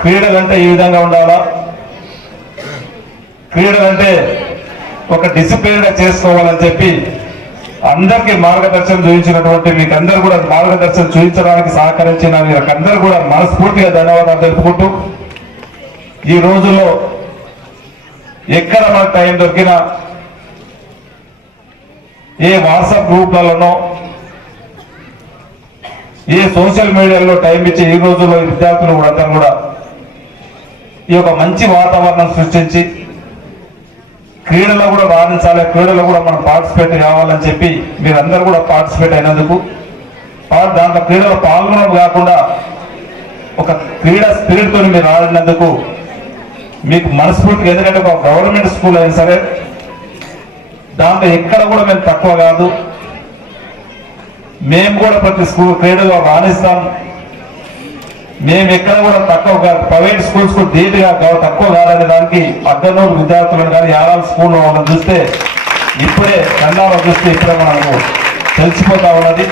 క్రీడలంటే ఈ విధంగా ఉండాలా? క్రీడలంటే ఒక డిసిప్లిన్గా చేసుకోవాలని చెప్పి అందరికీ మార్గదర్శనం చూపించినటువంటి మీకు కూడా మార్గదర్శనం చూపించడానికి సహకరించిన మీరందరూ కూడా మనస్ఫూర్తిగా ధన్యవాదాలు తెలుపుకుంటూ ఈ రోజుల్లో ఎక్కడ మనకు టైం దొరికినా ఏ వాట్సాప్ గ్రూప్లలోనో ఏ సోషల్ మీడియాలో టైం ఇచ్చి ఈ రోజుల్లో విద్యార్థులు కూడా అందరూ కూడా ఈ యొక్క మంచి వాతావరణం సృష్టించి క్రీడలో కూడా రాణించాలి క్రీడలో కూడా మనం పార్టిసిపేట్ కావాలని చెప్పి మీరందరూ కూడా పార్టిసిపేట్ అయినందుకు దాంట్లో క్రీడలో పాల్గొనడం కాకుండా ఒక క్రీడా స్పిరిట్తో మీరు ఆడినందుకు మీకు మనస్ఫూర్తిగా ఎందుకంటే ఒక గవర్నమెంట్ స్కూల్ అయినా సరే దాంట్లో ఎక్కడ కూడా మేము తక్కువ కాదు. మేము కూడా ప్రతి స్కూల్ క్రీడలో రాణిస్తాం. మేము ఎక్కడ కూడా తక్కువ కాదు ప్రైవేట్ స్కూల్స్ కూడా ధీటుగా కాదు తక్కువ కాదనే దానికి అద్దనూరు విద్యార్థులను కానీ యారాల స్కూల్లో వాళ్ళని చూస్తే ఇప్పుడే కన్నాలో చూస్తే ఇప్పుడే మనకు తెలిసిపోతా ఉన్నది.